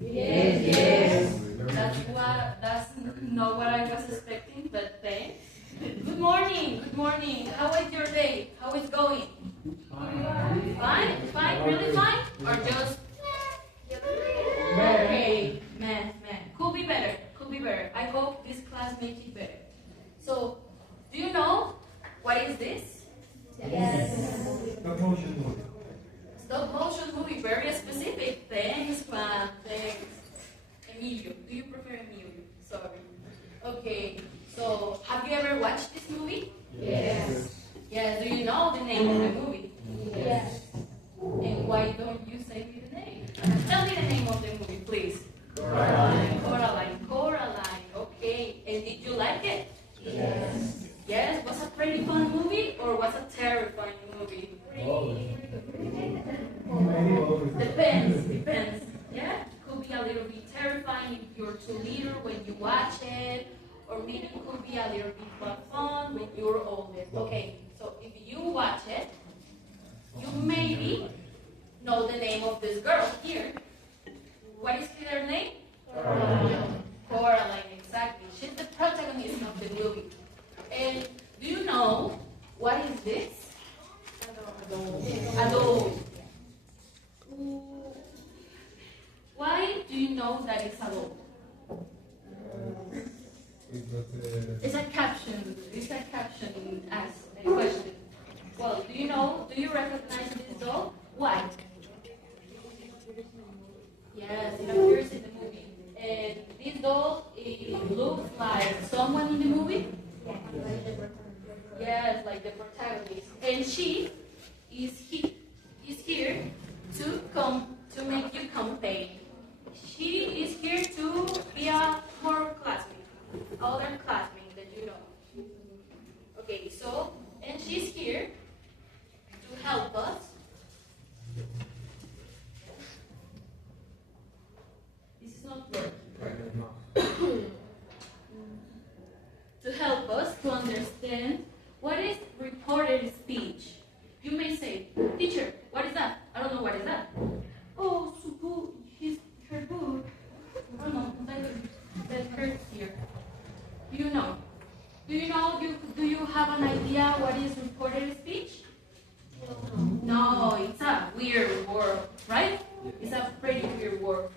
Yes, yes. That's not what I was expecting, but thanks. Good morning, good morning. How is your day? How is going? Fine? Fine? Really fine? Or just okay, man. Could be better, could be better. I hope this class makes it better. So, do you know what is this? Yes. Stop motion movie, very specific. Thanks, Juan. Thanks. Emilio. Do you prefer Emilio? Sorry. Okay. So, have you ever watched this movie? Yes. Yes. Do you know the name of the movie? Yes. And why don't you say me the name? Tell me the name of the movie, please. Coraline. Okay. And did you like it? Yes. Yes. Was it a pretty fun movie or was it a terrifying movie? Depends. Yeah, could be a little bit terrifying if you're too little when you watch it, or maybe it could be a little bit more fun when you're older. Okay, so if you watch it, you maybe know the name of this girl here. What is her name? Coraline, exactly. She's the protagonist of the movie. And do you know what is this? Adobe. Why do you know that it's Adobe? It's a caption. It's a caption as a question. Well, do you recognize this doll? Why? Yes, it appears in the movie. And this doll, it looks like someone in the movie? Yes, like the protagonist. And she is here to make you compare. She is here to be a more classmate, other classmate that you know. Okay, so and she's here to help us. This is not working. To help us to understand what is reported speech. You may say, teacher, what is that? I don't know what is that. Oh, Suku, her book. Oh no, that hurts here. Do you know? Do you have an idea what is reported speech? No, it's a weird word, right? It's a pretty weird word.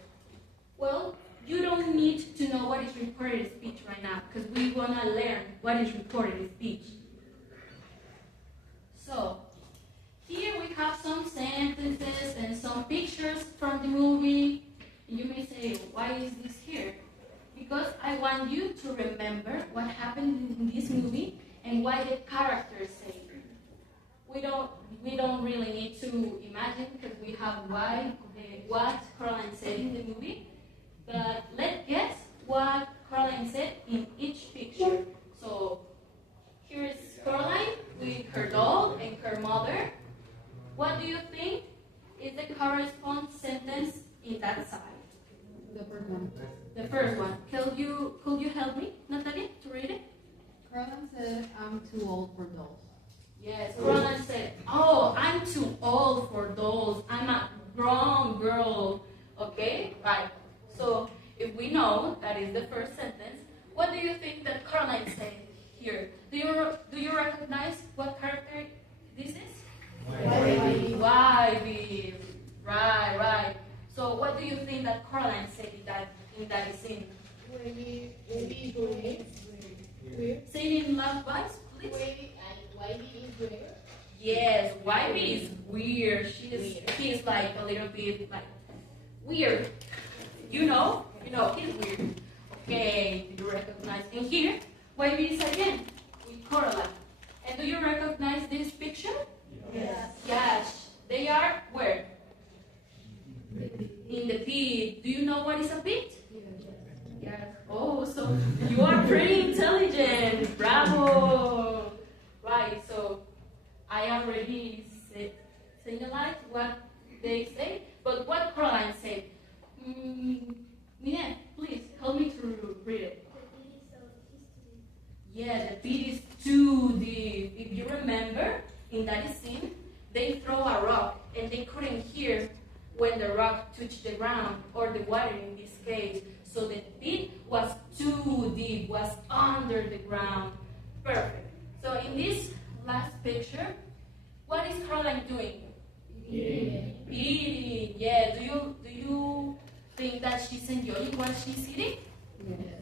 Well, you don't need to know what is reported speech right now because we want to learn what is reported speech. So, here we have some sentences and some pictures from the movie. You may say, why is this here? Because I want you to remember what happened in this movie and why the characters say. We don't really need to imagine because we have what Caroline said in the movie. But let's guess what Caroline said in each picture. So here's Caroline with her doll and her mother. What do you think is the corresponding sentence in that side? The first one. The first one. Could you help me, Natalia, to read it? Caroline said, I'm too old for dolls. Yes, Caroline said, oh, I'm too old for dolls. I'm a grown girl. Okay? Right. So, if we know that is the first sentence, what do you think that Caroline said here? Do you recognize what character this is? Why? Right. So, what do you think that Caroline said in that scene? Say it in loud voice, please. Yes, Wybie is weird. She's like a little bit like weird. You know, he's weird. Okay, do you recognize? And here, Wybie is again with Coraline. And do you recognize this picture? Yes. They are where? In the pit. Do you know what is a pit? Yes. Oh, so you are pretty intelligent. Bravo. Right. So I already signalized what they say, but what Caroline said. Nina, please help me to read it. Yeah, the pit is too deep. If you remember, in that scene, they throw a rock and they couldn't hear when the rock touched the ground, or the water in this case. So the pit was too deep, was under the ground. Perfect. So in this last picture, what is Caroline doing? Eating. Yeah. Do you think that she's enjoying what she's eating?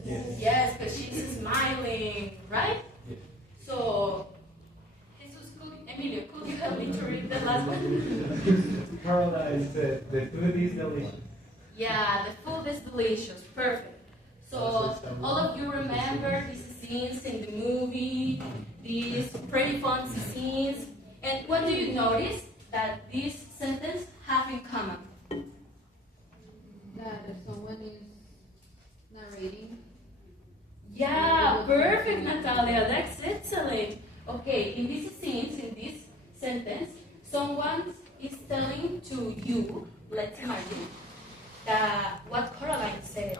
Yes. Yes, because she's smiling, right? Yes. So, Emilio, could you help me to read the last one? Caroline said the food is delicious. Yeah, the food is delicious. Perfect. So, all of you remember these scenes in the movie, these pretty fun scenes. And what do you notice that this sentence have in common? That if someone is narrating. Yeah, perfect, Natalia. That's excellent. Okay, in these scenes, in this sentence, someone is telling to you, let's imagine, that what Caroline said.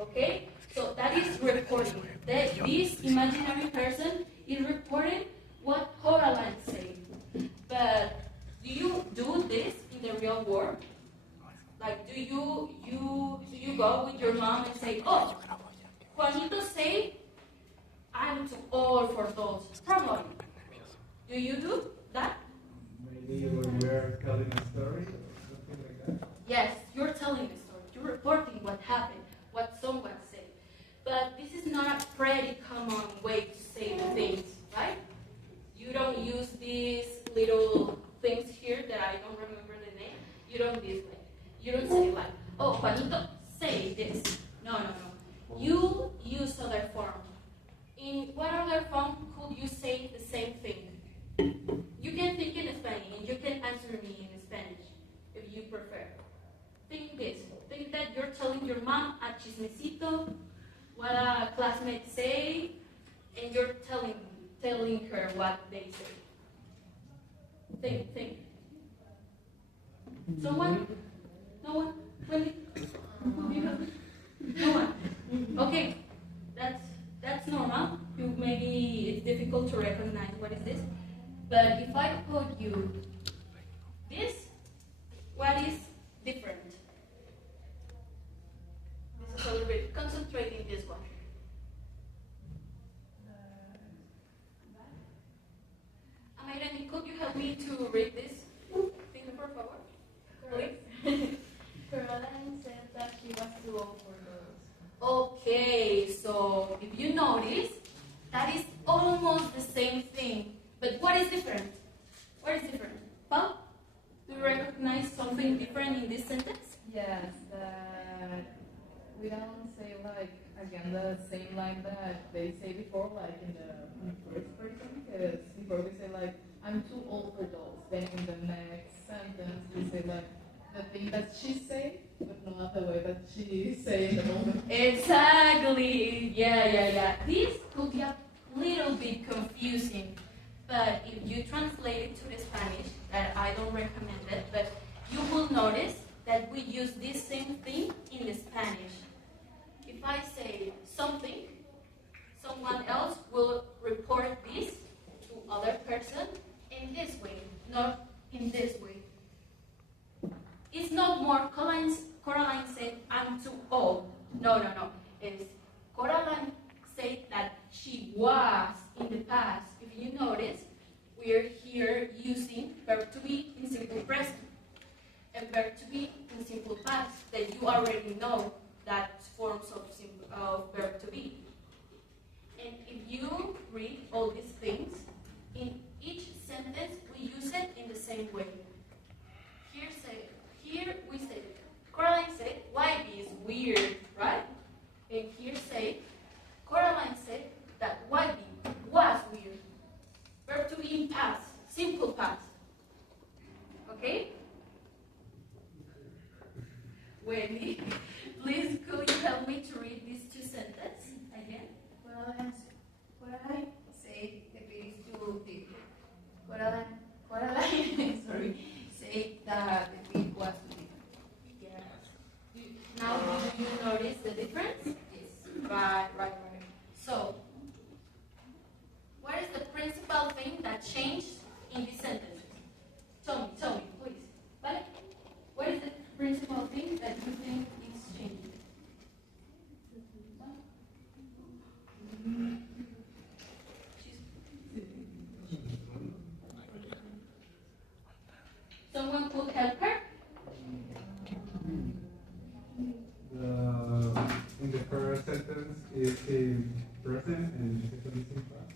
Okay? So that is reporting. This imaginary person is reporting what Caroline said. But do you do this in the real world? Like, do you go with your mom and say, oh, Juanito say, I'm too old for those. Probably. Do you do that? Maybe when we're telling a story or something like that. Yes, you're telling the story. You're reporting what happened, what someone said. But this is not a pretty common way to say the things, right? You don't use these little things here that I don't remember the name. You don't this way. You don't say like, oh, Juanito, say this. No. You use other form. In what other form could you say the same thing? You can think in Spanish and you can answer me in Spanish if you prefer. Think this. Think that you're telling your mom a chismecito, what a classmate say, and you're telling her what they say. Think. Someone? No one? Really? Could you help me? No one. Okay, that's normal. Maybe it's difficult to recognize what is this. But if I put you this, what is different? This is a little bit concentrating this one. Amirani, could you help me to read this? Think por favor. Please. Caroline said that she was too old for those. Okay, so if you notice, that is almost the same thing. But what is different? What is different? Paul, do you recognize something different in this sentence? Yes, that we don't say like again the same line that they say before, like in the first person, because before we say like I'm too old for dolls. Then in the next sentence we say like the thing that she say, but not the way that she say in the moment. Exactly. Yeah. This could be a little bit confusing, but if you translate it to the Spanish, that I don't recommend it, but you will notice that we use this same thing in the Spanish. If I say something, someone else will report this to other person in this way, not in this way. It's not more Coraline said, I'm too old. No. It's Coraline said that she was in the past. If you notice, we're here using verb to be in simple present and verb to be in simple past that you already know that forms of verb to be. And if you read all these things, in each sentence we use it in the same way. Here we say, Coraline said, YB is weird, right? And here say, Coraline said that YB was weird. Verb to be in past, simple past. Okay? Wendy, please could you help me to read these two sentences again? Coraline say the pit is too deep. Coraline say that the pit was too deep. Yes. Now do you notice the difference? Yes. Right. So, what is the principal thing that changed in this sentence? Tell me, please. Vale? What is it? first sentence is in present and the second is in past.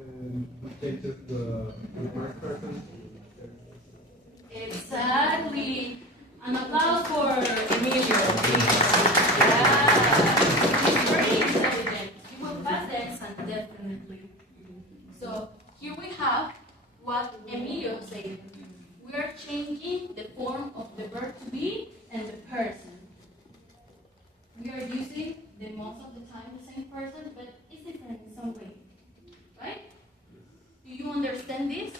And it changes the first person. Exactly. An applause for Emilio, please. Yeah. He's very intelligent. He will pass the exam, definitely. So here we have what Emilio said. We are changing the form of the verb to be and the person. We are using the most of the time the same person, but it's different in some way. Right? Do you understand this?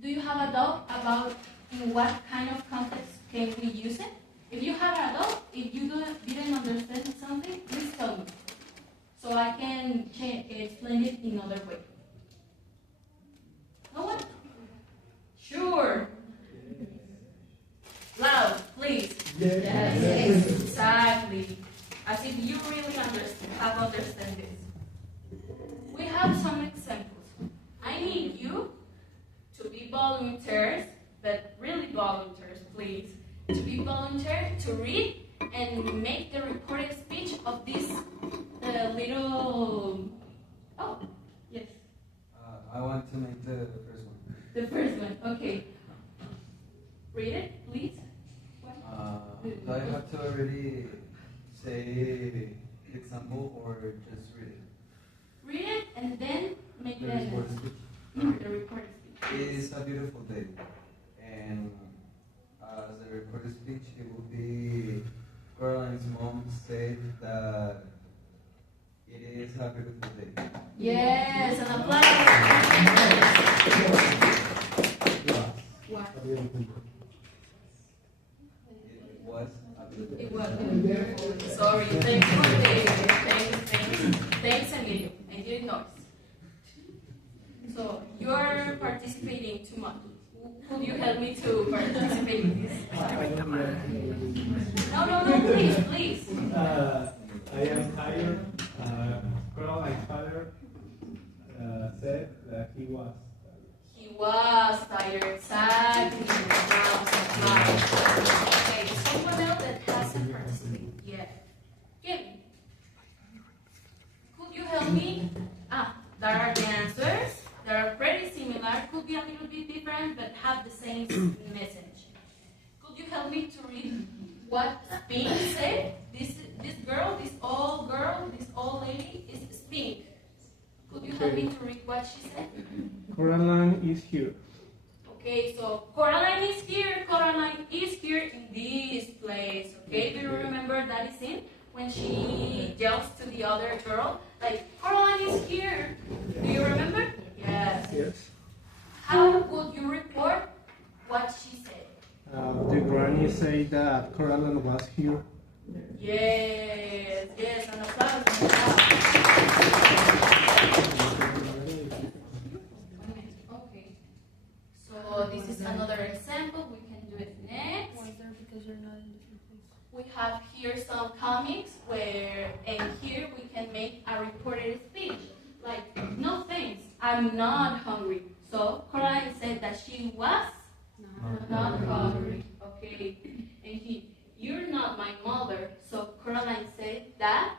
Do you have a doubt about in what kind of context can we use it? If you have a doubt, if you didn't understand something, please tell me, so I can explain it in another way. No one? Sure. Loud, please. Yes, exactly. As if you really understand this. We have some examples. I need you to be volunteers, but really volunteers, please. To be volunteers to read and make the recorded speech of this little. Oh, yes. I want to make the first one. The first one, okay. Read it, please. Do I have to already say example or just read it? Read it and then make The the recorded speech. the recorded speech. It's a beautiful day, and as a recorded speech, it will be Caroline's mom said that it is a beautiful day. Yes, an applause. What? It was a beautiful day. It was beautiful. Sorry, thanks for the thanks, Emilio. I didn't notice. So you're participating too much. Could you help me to participate in this? No, please. I am tired. Caroline's father said that he was. He was tired, exactly. Okay, someone else that hasn't participated yet. Kim, could you help me? There are the answers. They are pretty similar. Could be a little bit different, but have the same message. Could you help me to read what Spink said? This girl, this old lady is Spink. Could you help me to read what she said? Coraline is here. Okay, so Coraline is here. Coraline is here in this place. Okay, do you remember that scene when she yells to the other girl, like, Coraline is here? Do you remember? Yes. How would you report what she said? The granny said that Coraline was here. Yes, an applause. Okay. So this is another example. We can do it next. Because you're not in different place. We have here some comics and here we can make a reported speech. Like, no thanks, I'm not hungry. So Coraline said that she was not hungry. Okay. And you're not my mother. So Coraline said that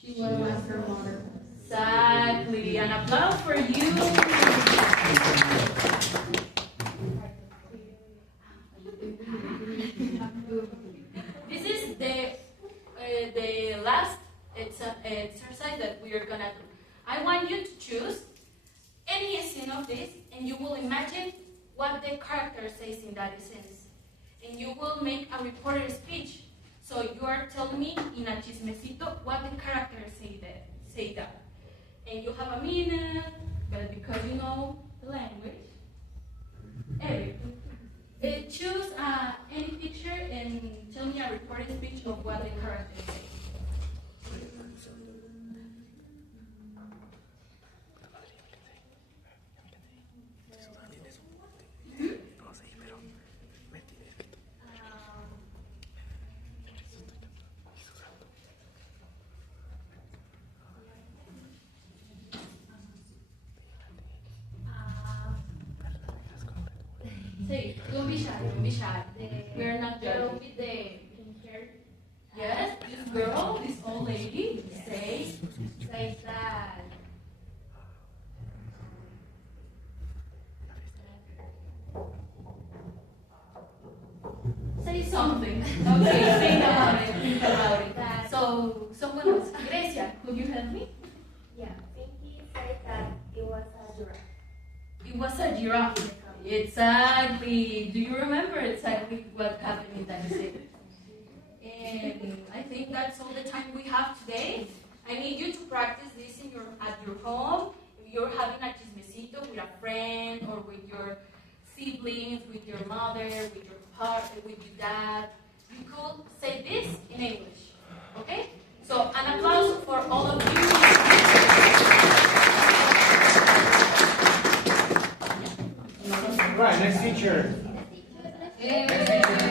She was her mother. exactly. An applause for you. This is the last exercise that we are gonna do. I want you to choose any scene of this, and you will imagine what the character says in that sense, and you will make a reported speech. So you are telling me in a chismecito what the character say that, and you have a minute, but because you know the language, everything. Choose any picture and tell me a reported speech of what the character says. Say, don't be shy. We're not Girl judging. with the pink hair. Yes, this girl, this old lady, say that. say something. Okay, think about it. Think about it. So, someone else. Grecia, could you help me? Yeah, Pinky said that it was a giraffe. It was a giraffe. Exactly. Do you remember exactly what happened in that incident? And I think that's all the time we have today. I need you to practice this at your home. If you're having a chismecito with a friend or with your siblings, with your mother, with your partner, with your dad, you could say this in English. Okay? So an applause for all of you. Right, next teacher. Yay.